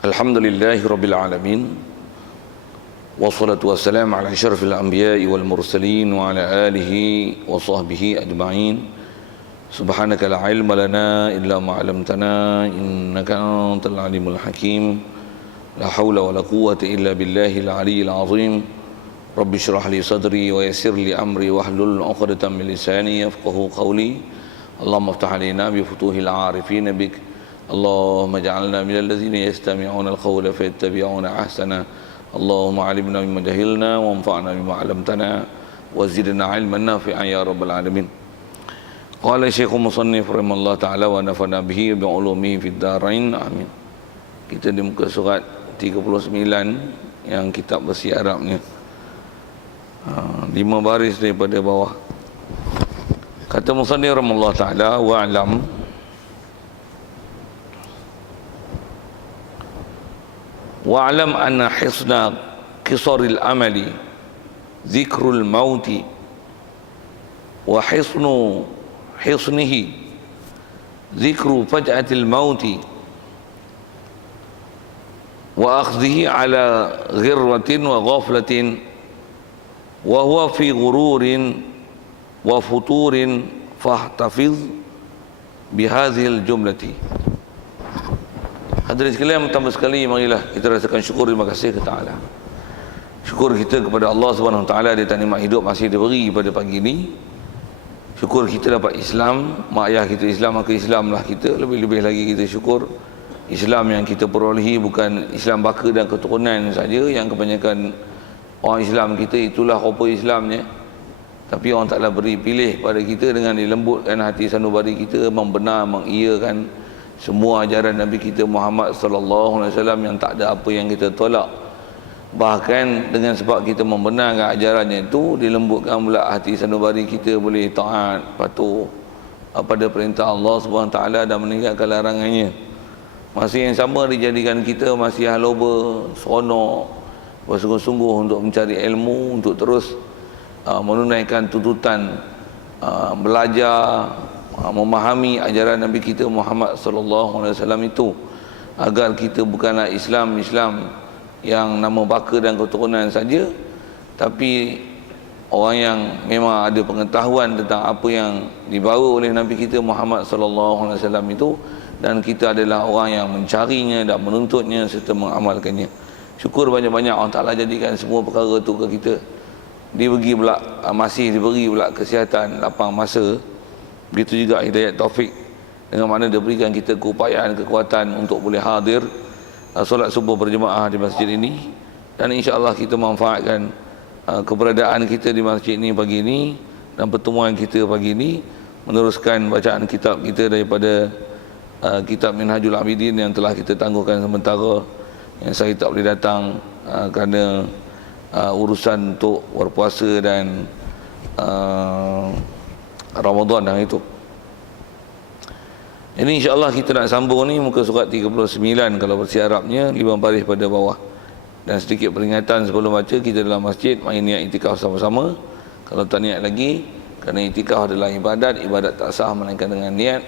Alhamdulillahi Rabbil Alamin. Wassalatu wassalamu ala asyrafil anbiya'i wal mursalin wa ala alihi wa sahbihi ajma'in. Subhanaka la ilma lana illa ma 'allamtana innaka antal alimul hakim. La haula wa la quwwata illa billahil aliyyil azim. Rabbi shrah li sadri wa yassir li amri wahlul 'uqdatam min lisani yafqahu qawli. Allahumma iftah 'alaina bi futuhil 'arifin bik. Allahumma ja'alna minal ladzina yastami'una al-qawla fayattabi'una ahsana. Allahumma 'allimna mimma jahilna wanfa'na bima 'allamtana wa zidna 'ilman nafi'an ya rabbal alamin. Qala Syekh Musannif rahimallahu ta'ala wa nafa'na bihi bi 'ulumihi fid dharain. Amin. Kita di muka surat 39 yang kitab bahasa Arabnya. 5 baris daripada bawah. Kata Musannif rahimallahu ta'ala wa 'alam wa'alam anna hisna qisaril amali zikrul mauti wa hisnihi zikru faj'atil mauti wa akhdhihi ala ghirratin wa ghaflatin wa huwa fi ghururin wa futurin fahtafiz bihadhil jumlati. Hadirin sekalian, pertama sekali marilah kita rasakan syukur, terima kasih kepada Ta'ala. Syukur kita kepada Allah Subhanahu Wa Ta'ala, dia tak nikmat hidup masih diberi pada pagi ini. Syukur kita dapat Islam, mak ayah kita Islam, maka Islamlah kita. Lebih-lebih lagi kita syukur Islam yang kita perolehi bukan Islam baka dan keturunan saja, yang kebanyakan orang Islam kita itulah rupa Islamnya. Tapi orang Ta'ala beri pilih pada kita dengan dilembutkan hati sanubari kita, membenar, mengiyakan semua ajaran Nabi kita Muhammad sallallahu alaihi wasallam yang tak ada apa yang kita tolak. Bahkan dengan sebab kita membenarkan ajarannya itu, dilembutkan pula hati sanubari kita, boleh taat, patuh pada perintah Allah Subhanahu Wa Taala dan meninggalkan larangannya. Masih yang sama dijadikan kita masih haloba, seronok, bersungguh-sungguh untuk mencari ilmu, untuk terus menunaikan tuntutan belajar, memahami ajaran Nabi kita Muhammad sallallahu alaihi wasallam itu, agar kita bukanlah Islam yang nama baka dan keturunan saja, tapi orang yang memang ada pengetahuan tentang apa yang dibawa oleh Nabi kita Muhammad sallallahu alaihi wasallam itu, dan kita adalah orang yang mencarinya dan menuntutnya serta mengamalkannya. Syukur banyak-banyak Allah Ta'ala jadikan semua perkara itu ke kita. Diberi pula, masih diberi pula kesihatan, lapang masa. Begitu juga hidayat taufik, dengan mana dia berikan kita keupayaan, kekuatan untuk boleh hadir solat subuh berjemaah di masjid ini. Dan insya-Allah kita manfaatkan keberadaan kita di masjid ini pagi ini dan pertemuan kita pagi ini, meneruskan bacaan kitab kita daripada kitab Minhajul Abidin yang telah kita tangguhkan sementara, yang saya tak boleh datang kerana urusan untuk berpuasa dan Ramadan dah itu. Ini insya-Allah kita nak sambung ni muka surat 39 kalau versi Arabnya, 5 baris pada bawah. Dan sedikit peringatan sebelum baca, kita dalam masjid mari niat iktikaf sama-sama. Kalau tak niat lagi, kerana iktikaf adalah ibadat tak sah melainkan dengan niat.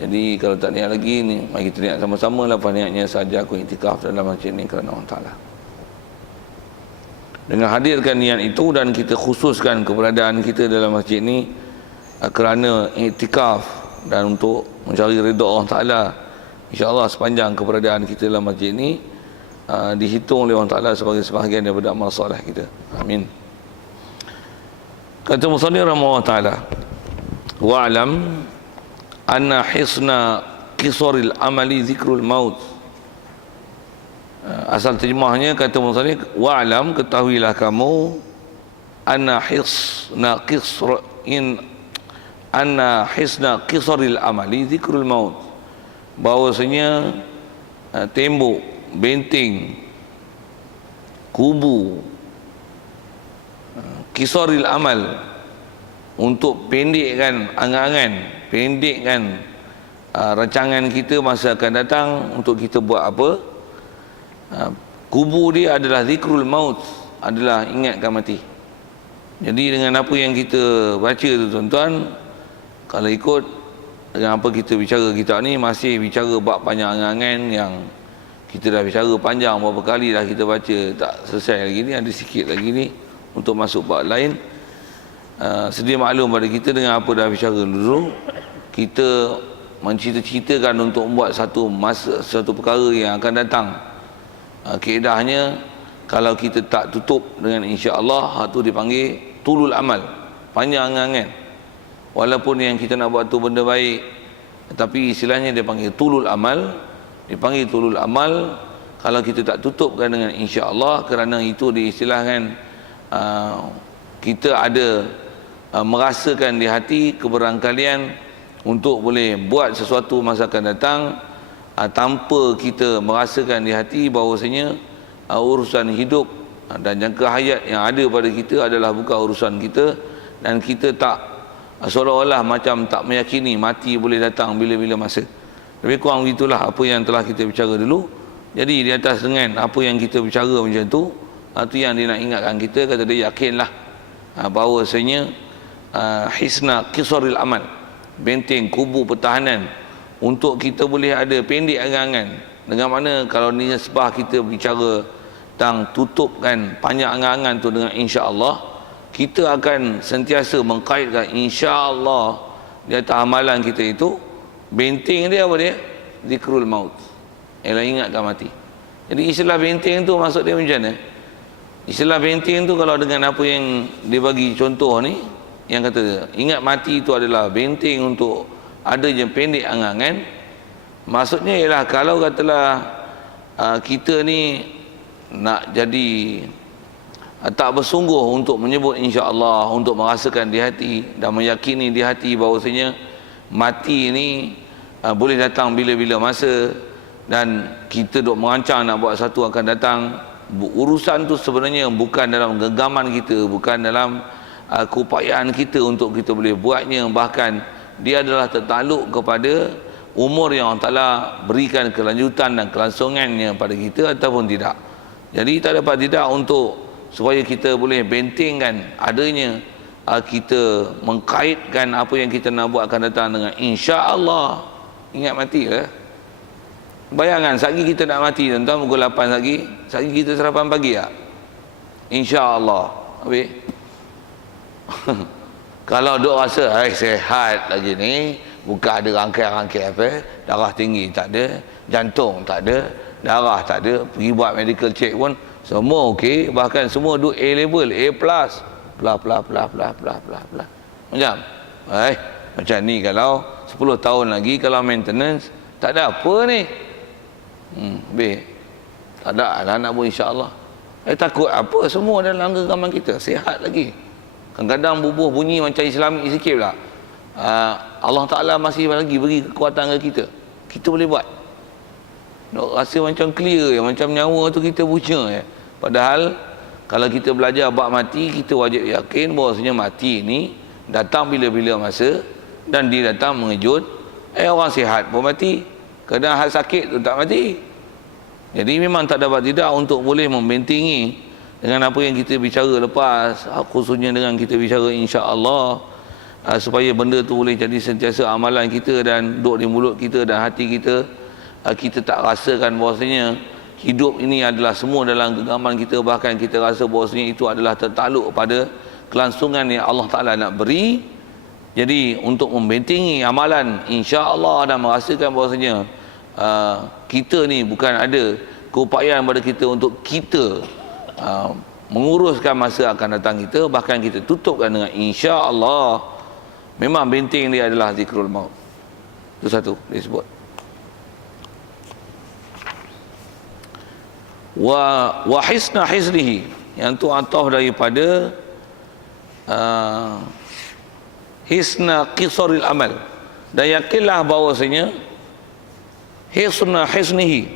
Jadi kalau tak niat lagi ni, mari kita niat sama-sama. Lepas niatnya saja aku iktikaf dalam masjid ni kerana Allah Ta'ala. Dengan hadirkan niat itu dan kita khususkan keberadaan kita dalam masjid ni kerana iktikaf dan untuk mencari redha Allah Ta'ala, insya-Allah sepanjang keberadaan kita dalam masjid ini dihitung oleh Allah Ta'ala sebagai sebahagian daripada amal soleh kita. Amin. Kata musannif rahimahullah ta'ala, wa'alam anna hisna qisaril amali zikrul maut. Asal terjemahnya, kata musannif, wa'alam, ketahuilah kamu, anna hisna qisaril amali zikrul maut, bahawasanya tembok, benteng, kubu, qisaril amal, untuk pendekkan angan-angan, pendekkan rancangan kita masa akan datang untuk kita buat apa. Kubu dia adalah zikrul maut, adalah ingatkan mati. Jadi dengan apa yang kita baca tu tuan-tuan, kalau ikut dengan apa kita bicara kita ni, masih bicara bab banyak angan-angan yang Kita dah bicara panjang berapa kali dah kita baca, tak selesai lagi ni, ada sikit lagi ni untuk masuk bab lain. Sedia maklum pada kita dengan apa dah bicara dulu, kita mencita-citakan untuk membuat satu perkara yang akan datang. Kaedahnya kalau kita tak tutup dengan insya-Allah, itu dipanggil tulul amal, panjang angan-angan. Walaupun yang kita nak buat tu benda baik, tapi istilahnya dia panggil tulul amal. Dipanggil tulul amal kalau kita tak tutupkan dengan insya-Allah, kerana itu diistilahkan kita ada merasakan di hati keberangkalian untuk boleh buat sesuatu masa akan datang, tanpa kita merasakan di hati bahawasanya urusan hidup dan jangka hayat yang ada pada kita adalah bukan urusan kita, dan kita tak seolah-olah macam tak meyakini mati boleh datang bila-bila masa. Lebih kurang begitulah apa yang telah kita bicara dulu. Jadi di atas dengan apa yang kita bicara macam tu, itu yang dia nak ingatkan kita, kata dia yakinlah bahawasanya hisna qisaril amal, benteng kubu pertahanan untuk kita boleh ada pendek angan-angan. Dengan mana kalau ni sebab kita bicara tentang tutupkan panjang angan-angan tu dengan insya-Allah, kita akan sentiasa mengkaitkan insya-Allah di atas amalan kita itu. Benteng dia apa dia? Zikrul maut, ialah ingatkan mati. Jadi istilah benteng tu maksud dia macam mana? Istilah benteng tu kalau dengan apa yang dia bagi contoh ni, yang kata ingat mati itu adalah benteng untuk ada je pendek angan-angan. Maksudnya ialah kalau katalah kita ni nak jadi tak bersungguh untuk menyebut insya-Allah, untuk merasakan di hati dan meyakini di hati bahawasanya mati ni boleh datang bila-bila masa, dan kita duk merancang nak buat satu akan datang. Urusan tu sebenarnya bukan dalam genggaman kita, bukan dalam keupayaan kita untuk kita boleh buatnya, bahkan dia adalah tertakluk kepada umur yang Allah Ta'ala berikan kelanjutan dan kelangsungannya pada kita ataupun tidak. Jadi tak dapat tidak untuk supaya kita boleh bentengkan adanya kita mengkaitkan apa yang kita nak buat akan datang dengan insya-Allah. Ingat mati lah. Bayangkan sagi kita nak mati tuan-tuan, pukul 8 lagi, sagi kita sarapan pagi tak? Insya-Allah. Habis kalau duk rasa sehat lagi ni, bukan ada rangkai-rangkai apa, darah tinggi tak ada, jantung tak ada, darah tak ada, pergi buat medical check pun semua okey, bahkan semua duk A level, A plus, bla bla bla bla bla bla bla. Macam ni kalau 10 tahun lagi kalau maintenance tak ada apa ni. Tak ada lah nak buat insya-Allah. Takut apa, semua dalam genggaman kita, sihat lagi. Kadang-kadang bubuh bunyi macam Islamik sikit pula. Allah Ta'ala masih lagi beri kekuatan ke kita. Kita boleh buat. Nak rasa macam clear, macam nyawa tu kita punya. Padahal kalau kita belajar bab mati, kita wajib yakin bahawasanya mati ni datang bila-bila masa, dan dia datang mengejut. Orang sihat pun mati, kadang hal sakit tu tak mati. Jadi memang tak dapat tidak untuk boleh membentengi dengan apa yang kita bicara lepas, khususnya dengan kita bicara insya-Allah, supaya benda tu boleh jadi sentiasa amalan kita dan duduk di mulut kita dan hati kita. Kita tak rasakan bahawasanya hidup ini adalah semua dalam genggaman kita, bahkan kita rasa bahawasanya itu adalah tertakluk pada kelangsungan yang Allah Ta'ala nak beri. Jadi untuk membentengi amalan insya-Allah dan merasakan bahawasanya kita ni bukan ada keupayaan pada kita untuk kita menguruskan masa akan datang kita, bahkan kita tutupkan dengan insya-Allah. Memang benteng dia adalah zikrul maut. Itu satu disebut. Wa hisna hizlihi, yang tu atau daripada hisna qisaril amal, dan yakinlah bahawasanya hisna hiznihi,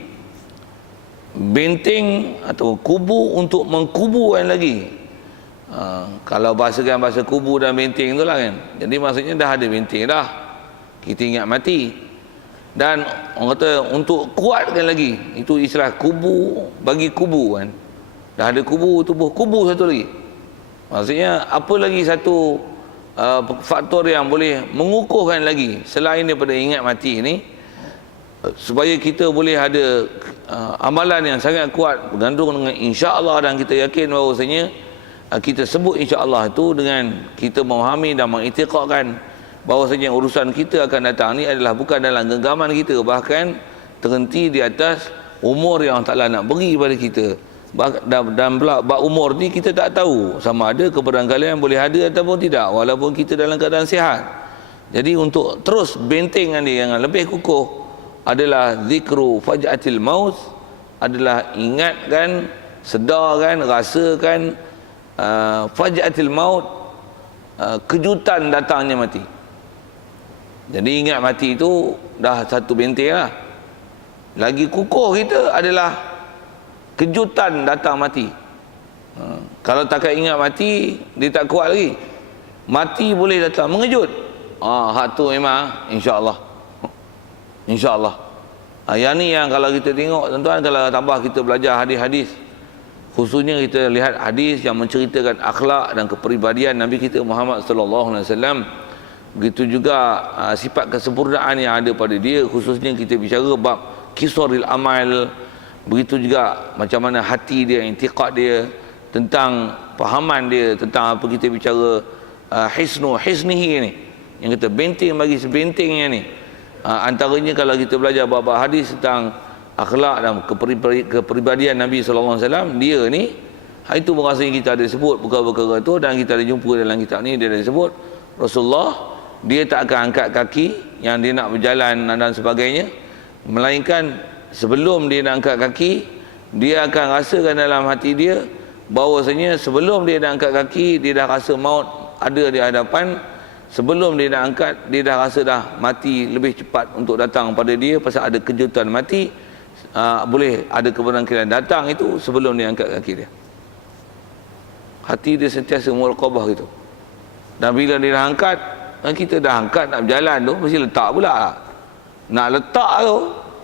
benteng atau kubu untuk mengkubukan lagi. Kalau bahasakan bahasa kubu dan benteng tu lah kan, jadi maksudnya dah ada benteng dah, kita ingat mati. Dan orang kata untuk kuatkan lagi, itu istilah kubu bagi kubu kan. Dah ada kubu, tubuh kubu satu lagi. Maksudnya apa lagi satu faktor yang boleh mengukuhkan lagi selain daripada ingat mati ni, supaya kita boleh ada amalan yang sangat kuat bergantung dengan insya-Allah, dan kita yakin bahawasanya kita sebut insya-Allah itu dengan kita memahami dan mengiktikadkan bahawasanya urusan kita akan datang ni adalah bukan dalam genggaman kita, bahkan terhenti di atas umur yang Allah Ta'ala nak beri pada kita. Dan pula bab umur ni kita tak tahu sama ada keberangkalian boleh ada ataupun tidak, walaupun kita dalam keadaan sihat. Jadi untuk terus bentengkan dia yang lebih kukuh adalah zikru faj'atil maut, adalah ingatkan, sedarkan, rasakan faj'atil maut, kejutan datangnya mati. Jadi ingat mati itu dah satu benteng lah. Lagi kukuh kita adalah kejutan datang mati. Kalau takat ingat mati, dia tak kuat lagi. Mati boleh datang mengejut. Hak tu memang insya-Allah. Insya-Allah. Yang ni yang kalau kita tengok tuan-tuan, kalau tambah kita belajar hadis-hadis, khususnya kita lihat hadis yang menceritakan akhlak dan kepribadian Nabi kita Muhammad sallallahu alaihi wasallam, begitu juga sifat kesempurnaan yang ada pada dia, khususnya kita bicara bab kisaril amal, begitu juga macam mana hati dia, intiqad dia, tentang pahaman dia, tentang apa kita bicara hisnihi ni, yang kita benteng bagi sebentengnya ni. Antaranya kalau kita belajar bab hadis tentang akhlak dan kepribadian Nabi sallallahu alaihi wasallam, dia ni itu berasa kita ada sebut perkara-perkara tu, dan kita ada jumpa dalam kitab ni, dia ada sebut Rasulullah dia tak akan angkat kaki yang dia nak berjalan dan sebagainya, melainkan sebelum dia nak angkat kaki, dia akan rasakan dalam hati dia bahawasanya sebelum dia nak angkat kaki, dia dah rasa maut ada di hadapan. Sebelum dia nak angkat, dia dah rasa dah mati lebih cepat untuk datang pada dia, pasal ada kejutan mati. Boleh ada keberangkilan datang itu sebelum dia angkat kaki dia. Hati dia sentiasa muraqabah gitu. Dan bila dia dah angkat, kita dah angkat nak berjalan tu, mesti letak pula. Nak letak tu,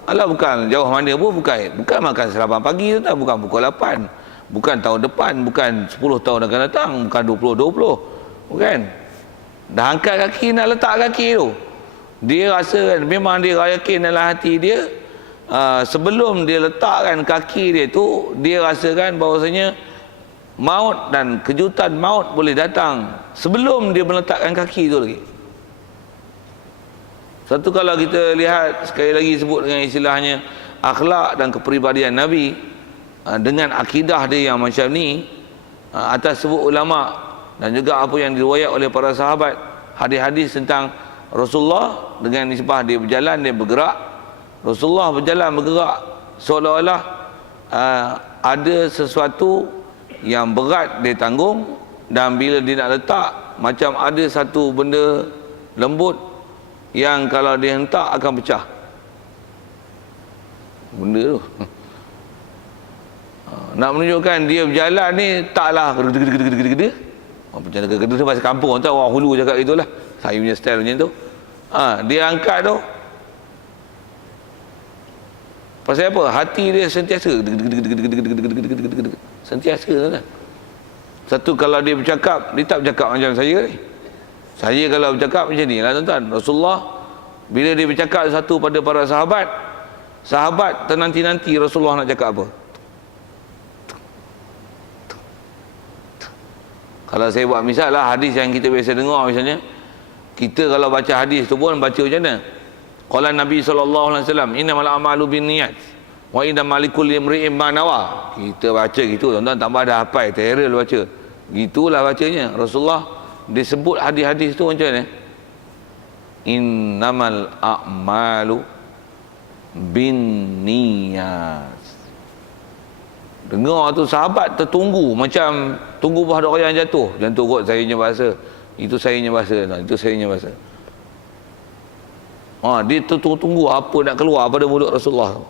alah bukan jauh mana pun, bukan makan sarapan pagi tu, bukan pukul 8, bukan tahun depan, bukan 10 tahun akan datang, bukan 20, bukan. Dah angkat kaki nak letak kaki tu, dia rasa memang dia yakin dalam hati dia, sebelum dia letakkan kaki dia tu, dia rasakan bahawasanya maut dan kejutan maut boleh datang sebelum dia meletakkan kaki tu lagi. Satu, kalau kita lihat sekali lagi sebut dengan istilahnya akhlak dan kepribadian Nabi, dengan akidah dia yang macam ni, atas sebut ulama dan juga apa yang diriwayat oleh para sahabat, hadis-hadis tentang Rasulullah dengan nisbah dia berjalan, dia bergerak. Rasulullah berjalan bergerak seolah-olah ada sesuatu yang berat dia tanggung, dan bila dia nak letak, macam ada satu benda lembut yang kalau dia hentak akan pecah benda tu. Nak menunjukkan dia berjalan ni taklah gede-gede. Macam gede-gede tu bahasa kampung, tak orang Hulu cakap gitulah. Saya punya style macam tu. Dia angkat tu, pasal apa? Hati dia sentiasa sentiasa kan. Satu, kalau dia bercakap, dia tak bercakap macam saya ni. Saya kalau bercakap macam ni lah tuan-tuan. Rasulullah bila dia bercakap satu pada para sahabat, sahabat ternanti-nanti Rasulullah nak cakap apa. Kalau saya buat misal lah, hadis yang kita biasa dengar misalnya, kita kalau baca hadis tu pun baca macam mana? Qala Nabi SAW, innamal a'malu binniyat wa innamal likulli imri'in ma nawa. Kita baca gitu tuan-tuan, tambah dah hafal, terror baca. Gitulah bacanya. Rasulullah disebut hadis-hadis tu macam mana? Innamal a'malu binniyat. Dengar tu sahabat tertunggu, macam tunggu buah durian jatuh. Jangan kot saya punya bahasa. Itu saya punya bahasa. Itu saya punya bahasa. Dia tunggu apa nak keluar pada mulut Rasulullah.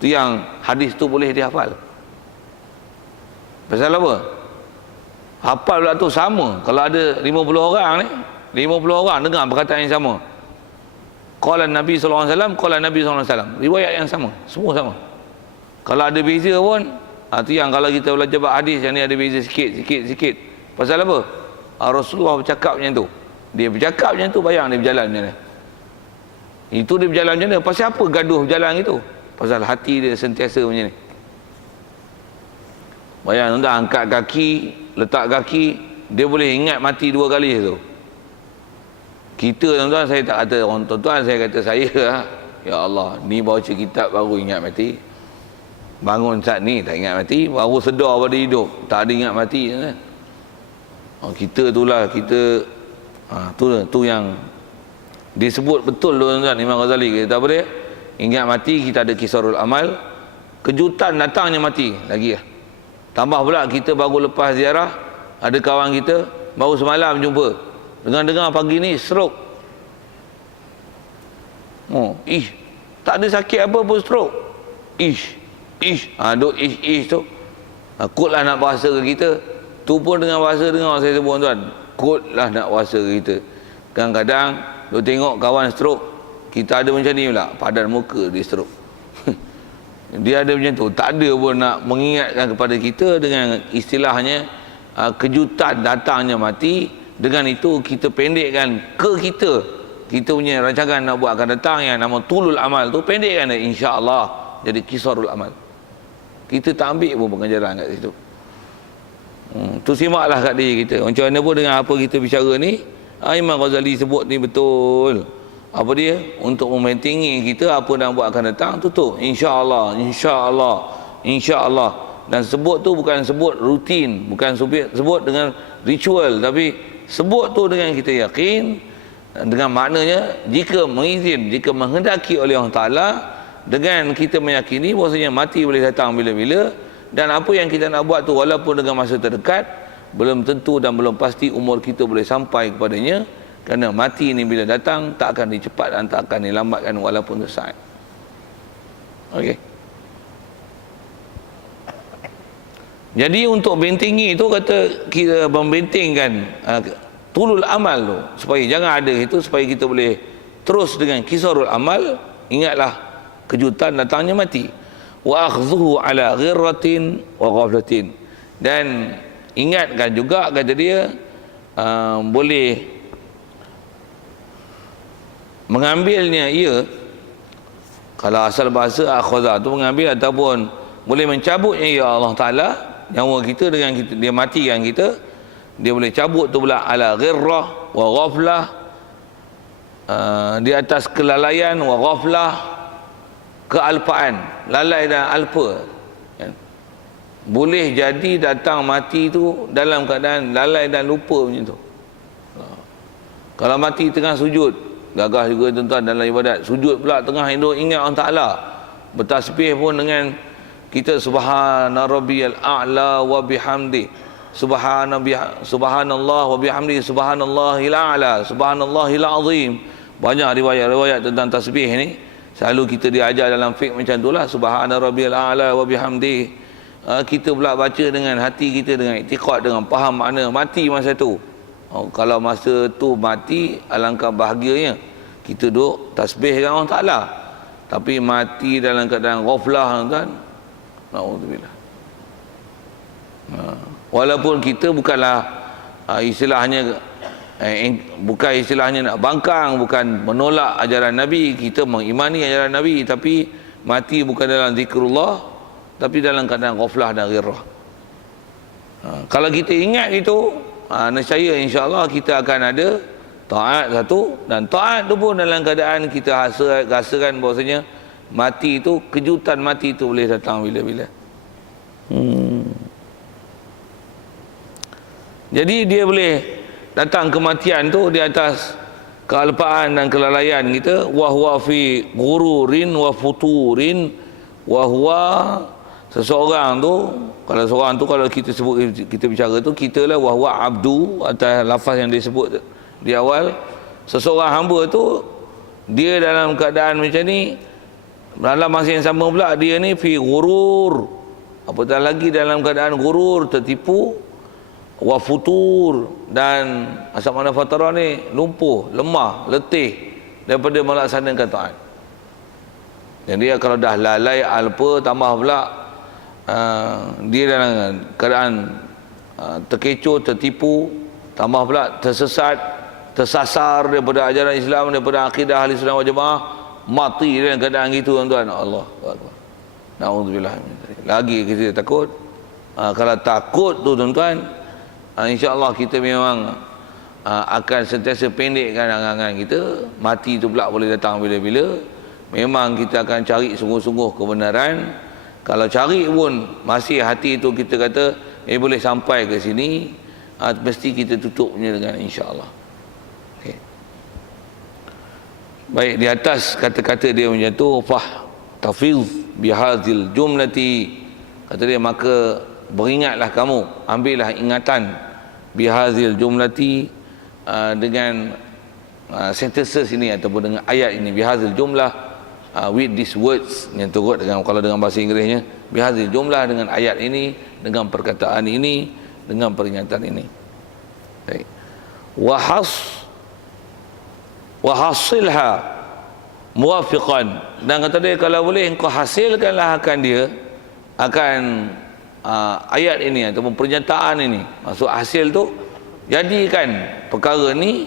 Itu yang hadis tu boleh dihafal. Pasal apa? Hafal pula tu sama. Kalau ada 50 orang ni, 50 orang dengar perkataan yang sama. Qala Nabi SAW, qala Nabi SAW. Riwayat yang sama, semua sama. Kalau ada beza pun, tu yang kalau kita belajar bab hadis yang ni ada beza sikit. Pasal apa? Rasulullah bercakap macam tu. Dia bercakap macam tu, bayang dia berjalan macam mana. Itu dia berjalan macam mana? Pasal apa gaduh berjalan gitu? pasal hati dia sentiasa macam ni. Bayang tuan-tuan, angkat kaki, letak kaki, dia boleh ingat mati 2 kali tu. Kita tuan-tuan, saya tak kata orang tuan-tuan, saya kata saya lah. Ya Allah, ni baca kitab baru ingat mati. Bangun saat ni tak ingat mati, baru sedar pada hidup tak ada ingat mati kan. Kita itulah kita tu yang disebut betul tuan-tuan. Imam Ghazali kata apa dia? Ingat mati, kita ada kisarul amal. Kejutan datangnya mati lagi lah. Tambah pula kita baru lepas ziarah, ada kawan kita baru semalam jumpa, dengar-dengar pagi ni stroke. Tak ada sakit apa pun stroke. Duk tu. Kutlah nak bahasa ke kita. Tu pun dengan bahasa dengar saya sebut tuan. Kutlah nak bahasa ke kita. Kadang-kadang duk tengok kawan stroke, kita ada macam ni pula, padan muka dia stroke. Dia ada macam tu. Tak ada pun nak mengingatkan kepada kita dengan istilahnya kejutan datangnya mati. Dengan itu kita pendekkan ke kita punya rancangan nak buat akan datang yang nama tulul amal tu, pendekkan insya-Allah jadi kisarul amal. Kita tak ambil pun pengajaran kat situ. Tu simaklah kat diri kita. Macam mana pun dengan apa kita bicara ni, Imam Ghazali sebut ni betul. Apa dia? Untuk membentengi kita apa nak buat akan datang, tutup. InsyaAllah, insyaAllah, insyaAllah. Dan sebut tu bukan sebut rutin, bukan sebut dengan ritual, tapi sebut tu dengan kita yakin, dengan maknanya jika mengizin, jika menghendaki oleh Allah Ta'ala, dengan kita meyakini bahawasanya mati boleh datang bila-bila, dan apa yang kita nak buat tu walaupun dengan masa terdekat, belum tentu dan belum pasti umur kita boleh sampai kepadanya, kerana mati ni bila datang tak akan dicepat dan tak akan dilambatkan walaupun sesaat. Okey. Jadi untuk bentengi itu kata kita membentengkan tulul amal tu supaya jangan ada itu, supaya kita boleh terus dengan kisarul amal. Ingatlah kejutan datangnya mati. Wa akhdhuhu ala ghirratin wa ghaflatin. Dan ingatkan juga kata dia boleh mengambilnya ia, kalau asal bahasa akhadha tu mengambil, ataupun boleh mencabutnya ya Allah Ta'ala nyawa kita dengan kita, dia matikan kita, dia boleh cabut tu pula ala ghirrah wa ghaflah, di atas kelalaian, wa ghaflah kealpaan, lalai dan alpa. Boleh jadi datang mati tu dalam keadaan lalai dan lupa macam tu. Kalau mati tengah sujud, gagah juga tuan-tuan dalam ibadat, sujud pula tengah ingat Allah Ta'ala, bertasbih pun dengan kita subhana rabbiyal a'la wa bihamdi, subhanallah wa bihamdi, subhanallahil a'la, subhanallahil azim. Banyak riwayat-riwayat tentang tasbih ni, selalu kita diajar dalam fiqh macam itulah, subhana rabbiyal a'la wa bihamdi. Kita pula baca dengan hati kita, dengan i'tiqad, dengan faham makna mati masa tu. Kalau masa tu mati, alangkah bahagianya kita duduk tasbih dengan Allah Ta'ala. Tapi mati dalam keadaan ghaflah, tuan, na'udzubillah. Walaupun kita bukanlah istilahnya bukan istilahnya nak bangkang, bukan menolak ajaran Nabi, kita mengimani ajaran Nabi, tapi mati bukan dalam zikrullah, tapi dalam keadaan ghaflah dan ghirrah. Kalau kita ingat itu, nescaya insya-Allah kita akan ada taat satu, dan taat tu pun dalam keadaan kita rasakan bahawasanya mati itu, kejutan mati itu boleh datang bila-bila. Jadi dia boleh datang kematian tu di atas kealpaan dan kelalaian kita. Wa huwa fi ghururin wa futurin, wa huwa, seseorang tu, kalau seorang tu, kalau kita sebut, kita bicara tu, kita lah wa huwa abdu, atas lafaz yang disebut di awal. Seseorang hamba tu, dia dalam keadaan macam ni, dalam masa yang sama pula dia ni fi ghurur, apatah lagi dalam keadaan ghurur, tertipu, wa futur, dan asal mana fatara ni, lumpuh, lemah, letih daripada melaksanakan taat. Jadi kalau dah lalai, alpa, tambah pula dia dalam keadaan terkecoh, tertipu, tambah pula tersesat, tersasar daripada ajaran Islam, daripada akidah ahli sunnah wal jamaah, mati dalam keadaan gitu tuan-tuan. Allah Akbar. Na'udzubillah. Lagi kita takut. Kalau takut tu tuan-tuan, insya-Allah kita memang akan sentiasa pendekkan angan-angan kita. Mati tu pula boleh datang bila-bila. Memang kita akan cari sungguh-sungguh kebenaran. Kalau cari pun masih hati tu kita kata boleh sampai ke sini, mesti kita tutupnya dengan insya-Allah. Okay. Baik, di atas kata-kata dia macam tu, tafiz bihadzil jumlati, kata dia, maka beringatlah kamu, ambillah ingatan bihadzil jumlati, dengan sentences ini ataupun dengan ayat ini, bihadzil jumlah, with these words yang turut dengan, kalau dengan bahasa Inggerisnya, bihadzil jumlah, dengan ayat ini, dengan perkataan ini, dengan peringatan ini. Baik. Wahasilha muwafiqan, dan kata dia, kalau boleh engkau hasilkanlah akan dia, akan ayat ini ataupun pernyataan ini. Maksud hasil tu, jadikan perkara ni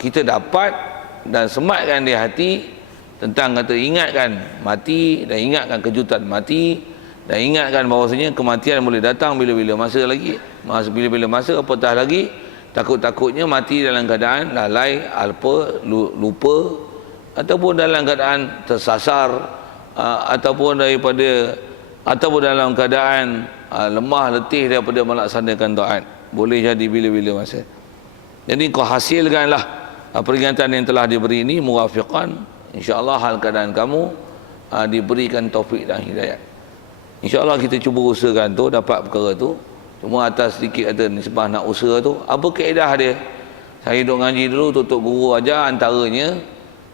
kita dapat dan sematkan di hati tentang, kata, ingatkan mati dan ingatkan kejutan mati, dan ingatkan bahawasanya kematian boleh datang bila-bila masa lagi, bila-bila masa, apatah lagi takut-takutnya mati dalam keadaan lalai, alpa, lupa, ataupun dalam keadaan tersasar, ataupun dalam keadaan lemah letih daripada melaksanakan taat. Boleh jadi bila-bila masa. Jadi kau hasilkanlah peringatan yang telah diberi ini, muwafiqan, insya-Allah hal keadaan kamu diberikan taufik dan hidayah. InsyaAllah kita cuba usahakan tu, dapat perkara tu. Cuma atas sedikit kata nisbah nak usaha tu, apa kaedah dia? Saya duduk ngaji dulu, tutup guru ajar, antaranya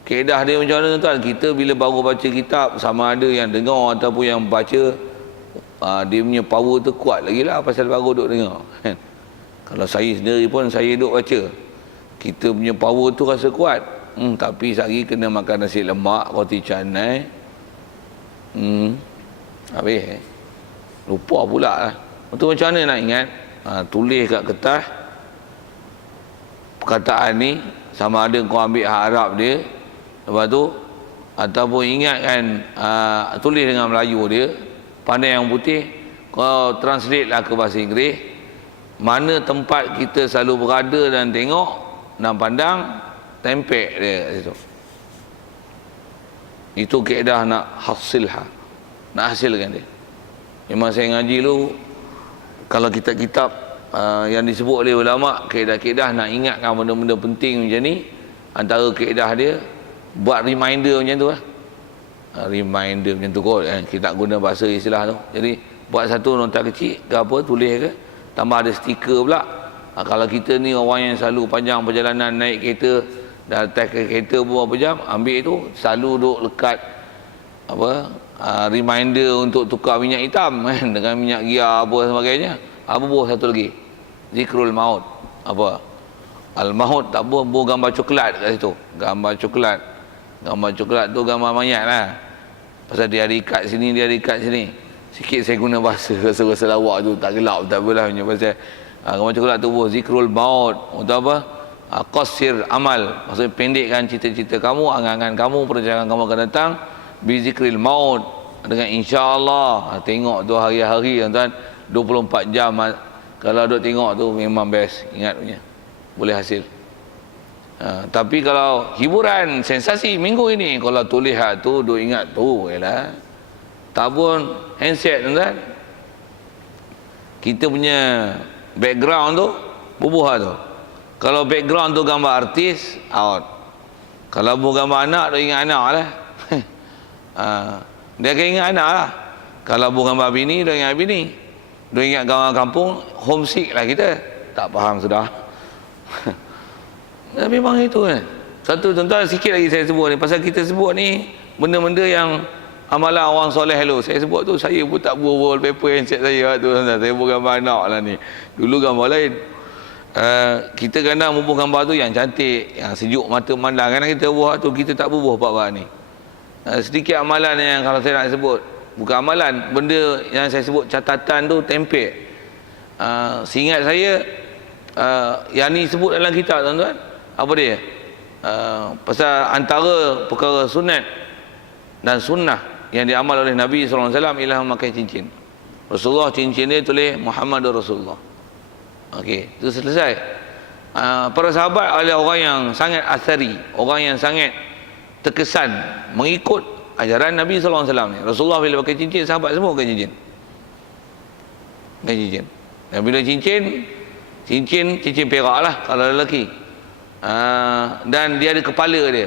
kaedah dia macam mana tuan? Kita bila baru baca kitab, sama ada yang dengar ataupun yang baca, dia punya power tu kuat lagi lah pasal baru duduk dengar. Kalau saya sendiri pun, saya duduk baca, kita punya power tu rasa kuat. Tapi sehari kena makan nasi lemak, roti canai, habis lupa pula lah. Itu macam mana nak ingat? Tulis kat kertas perkataan ni, sama ada kau ambil harap dia, lepas tu ataupun ingatkan, tulis dengan Melayu dia, pandai yang putih, kau translate lah ke bahasa Inggeris, mana tempat kita selalu berada dan tengok dan pandang, tempel dia kat situ. Itu kaedah nak hasilha, nak hasilkan dia. Memang saya ngaji dulu, kalau kitab-kitab yang disebut oleh ulama, kaedah-kaedah nak ingatkan benda-benda penting macam ni, antara kaedah dia buat reminder macam tu lah. Reminder macam tu kot, kita tak guna bahasa istilah tu. Jadi buat satu nota kecil ke apa, tulis ke, tambah ada stiker pula. Kalau kita ni orang yang selalu panjang perjalanan naik kereta, dah atas kereta berapa jam, ambil tu selalu duduk lekat apa, reminder untuk tukar minyak hitam dengan minyak gia apa sebagainya. Apa buah satu lagi, zikrul maut, apa al-maut, tak buah gambar coklat kat situ, gambar coklat tu gambar mayat lah, pasal dia ada ikat sini, dia ada ikat sini. Sikit saya guna bahasa rasa lawak tu, tak gelap tak apalah punya, pasal gambar coklat tu buah zikrul maut untuk apa, qasir amal, maksudnya pendekkan cita-cita kamu, angan-angan kamu, perencanaan kamu akan datang, bizikril maut, dengan insya-Allah. Tengok tu hari-hari tuan, 24 jam kalau duk tengok tu memang best, ingat punya, boleh hasil. Tapi kalau hiburan, sensasi minggu ini, kalau tulis tu duk ingat tu ialah, tak pun handset tuan, kita punya background tu bubuh tu. Kalau background tu gambar artis, out. Kalau gambar anak, duk ingat anak lah. Dia akan ingat anak lah. Kalau gambar bini, duk ingat bini. Duk ingat kawan kampung, homesick lah kita. Tak faham sudah. Memang itu kan. Satu tuan-tuan, sikit lagi saya sebut ni, pasal kita sebut ni benda-benda yang amalan orang soleh dulu. Saya sebut tu, saya pun tak buat wallpaper handset saya tu tuan-tuan. Saya buat gambar anak lah ni. Dulu gambar lain. Kita kadang bubuh gambar tu yang cantik, yang sejuk mata memandang. Kadang kita buat tu, kita tak bubuh bab-bab ni. Sedikit amalan yang kalau saya nak sebut, bukan amalan, benda yang saya sebut catatan tu, tempel. Seingat saya, yang ni sebut dalam kitab tuan-tuan, apa dia? pasal antara perkara sunat dan sunnah yang diamal oleh Nabi SAW ialah memakai cincin. Rasulullah cincin dia tulis Muhammad Rasulullah. Okey, itu selesai. Para sahabat adalah orang yang sangat asari, orang yang sangat terkesan mengikut ajaran Nabi SAW ni. Rasulullah bila pakai cincin, sahabat semua pakai cincin. Pakai cincin. Dan bila cincin perak lah kalau lelaki. Dan dia ada kepala dia.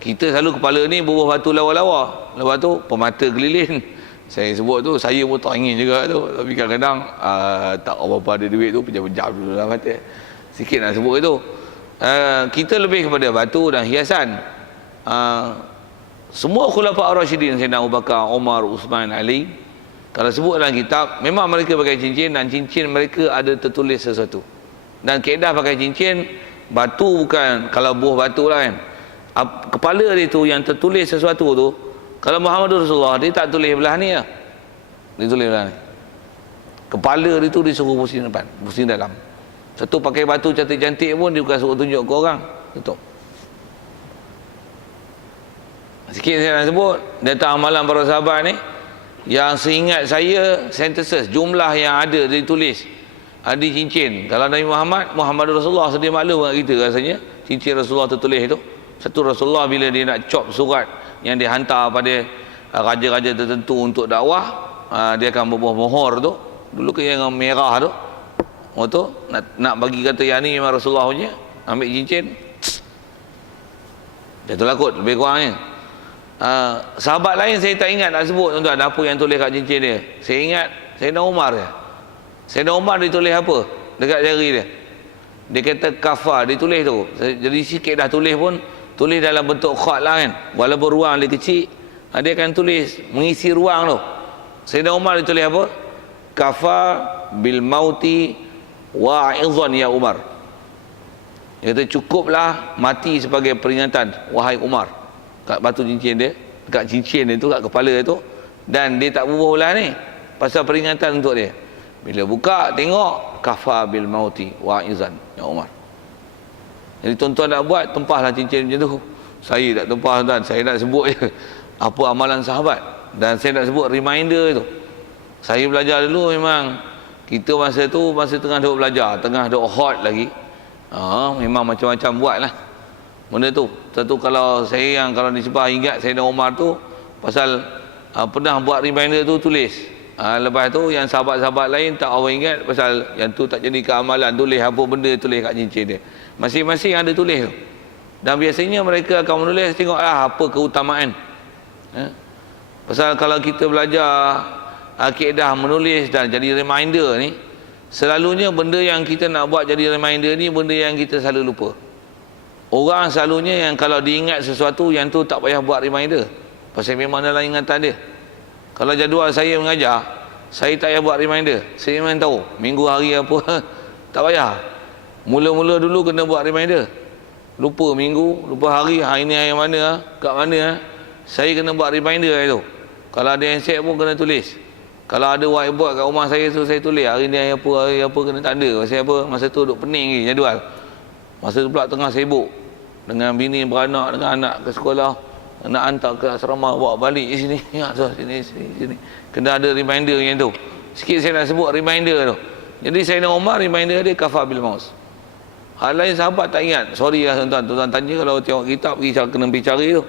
Kita selalu kepala ni bubuh batu lawa-lawa. Lepas tu pemata gelilin. Saya sebut tu, saya pun tak ingin juga tu. Tapi kadang-kadang tak apa-apa ada duit tu, pejam-pejam dulu lah mata. Sikit nak sebut itu. Kita lebih kepada batu dan hiasan. Semua khulafa ar-rasyidin, Sayyidina Abu Bakar, Umar, Uthman, Ali, kalau sebut dalam kitab, memang mereka pakai cincin dan cincin mereka ada tertulis sesuatu. Dan kaedah pakai cincin, batu bukan, kalau buah batu lah kan, kepala dia tu yang tertulis sesuatu tu, kalau Muhammad Rasulullah, dia tak tulis belah ni lah. Dia tulis belah ni. Kepala dia tu disuruh pusing depan, pusing dalam. Satu pakai batu cantik-cantik pun dia bukan suruh tunjuk ke orang. Tutup. Sikit saya nak sebut, data amalan para sahabat ni, yang seingat saya, sentences, jumlah yang ada ditulis di cincin. Kalau Nabi Muhammad Rasulullah sedia maklum dengan kita rasanya, cincin Rasulullah tertulis itu. Satu Rasulullah bila dia nak cop surat yang dihantar pada raja-raja tertentu untuk dakwah, dia akan berbuah mohor tu, dulu ke yang merah tu. Oh tu nak bagi kata yang ni memang Rasulullah punya, ambil cincin, dia tu lakut lebih kurangnya. Sahabat lain saya tak ingat nak sebut tuan-tuan apa yang tulis kat cincin dia. Saya ingat Sayyidina Umar je. Sayyidina Umar dia tulis apa dekat jari dia? Dia kata kafar, dia tulis tu. Jadi sikit dah tulis pun, tulis dalam bentuk khat lah kan, walaupun ruang dia kecil, dia akan tulis mengisi ruang tu. Sayyidina Umar dia tulis apa? Kafa bil mauti wa'idhan ya Umar. Dia kata cukuplah mati sebagai peringatan wahai Umar. Kat batu cincin dia, dekat cincin dia tu, kat kepala dia tu, dan dia tak bubuh belah ni pasal peringatan untuk dia. Bila buka tengok kafa bil mauti wa'idhan ya Umar. Jadi tuan-tuan nak buat, tempahlah cincin macam tu. Saya tak tempah tuan, saya nak sebut je apa amalan sahabat, dan saya nak sebut reminder tu. Saya belajar dulu memang, kita masa tu masa tengah duk belajar, tengah duk hot lagi, memang macam-macam buat lah benda tu. Satu kalau saya yang kalau disebut ingat Sayyidina Umar tu pasal pernah buat reminder tu tulis. Lepas tu yang sahabat-sahabat lain tak apa ingat pasal yang tu tak jadi keamalan, tulis apa benda tulis kat cincin dia. Masing-masing ada tulis tu. Dan biasanya mereka akan menulis, tengoklah apa keutamaan. Pasal kalau kita belajar kaedah menulis dan jadi reminder ni, selalunya benda yang kita nak buat jadi reminder ni benda yang kita selalu lupa. Orang selalunya yang kalau diingat sesuatu yang tu tak payah buat reminder, pasal memang dalam ingatan dia. Kalau jadual saya mengajar, saya tak payah buat reminder, saya memang tahu minggu hari apa. Tak payah. Mula-mula dulu kena buat reminder, lupa minggu, lupa hari, hari ni hari mana, kat mana, saya kena buat reminder itu. Kalau ada handset pun kena tulis. Kalau ada whiteboard kat rumah saya tu, saya tulis hari ni hari apa kena tanda. Pasal apa? Masa tu duk pening lagi jadual. Masa tu pula tengah sibuk dengan bini beranak, dengan anak ke sekolah, nak hantar ke asrama, bawa balik sini, sini. Kena ada reminder yang tu. Sikit saya nak sebut reminder tu. Jadi Sayyidina Umar reminder dia kafa bil maus. Hal lain sahabat tak ingat. Sorry lah tuan-tuan. Tuan-tuan tanya kalau tengok kitab kena pergi cari tu.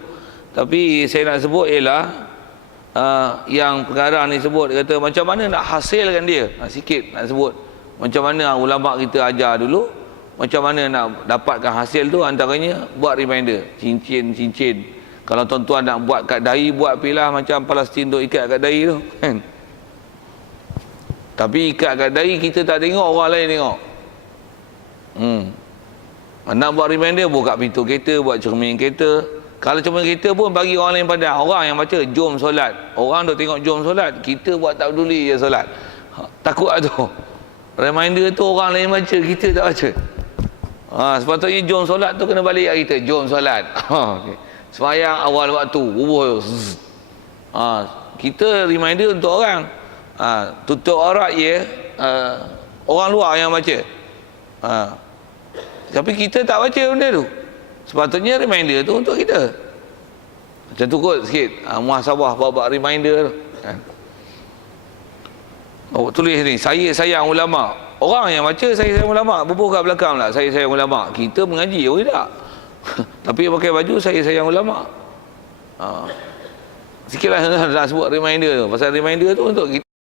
Tapi saya nak sebut ialah yang pengarang ni sebut, dia kata macam mana nak hasilkan dia. Sikit nak sebut macam mana ulama kita ajar dulu, macam mana nak dapatkan hasil tu, antaranya buat reminder, cincin. Kalau tuan-tuan nak buat kat dahi, buat pilah macam Palestin tu ikat kat dahi tu kan. Tapi ikat kat dahi kita tak tengok, orang lain tengok. Nak buat reminder, buka pintu kereta, buat cermin kereta. Kalau cermin kereta pun bagi orang lain pandang, orang yang baca jom solat, orang duk tengok jom solat, kita buat tak peduli je solat. Takut lah tu. Reminder tu orang lain baca, kita tak baca. Sepatutnya jom solat tu kena balik kat kita, jom solat. Okay. Sembahyang awal waktu, bubuh. Kita reminder untuk orang. Tutup aurat ya, orang luar yang baca. Tapi kita tak baca benda tu. Sepatutnya reminder tu untuk kita. Macam tu kot sikit. Muhasabah bab reminder tu. Kan? Oh, tulis ni, saya sayang ulama. Orang yang baca saya sayang ulama, berbuh kat belakang lah, saya sayang ulama. Kita mengaji oh tak. Tapi pakai baju saya sayang ulama. Sikitlah nak sebut reminder tu. Pasal reminder tu untuk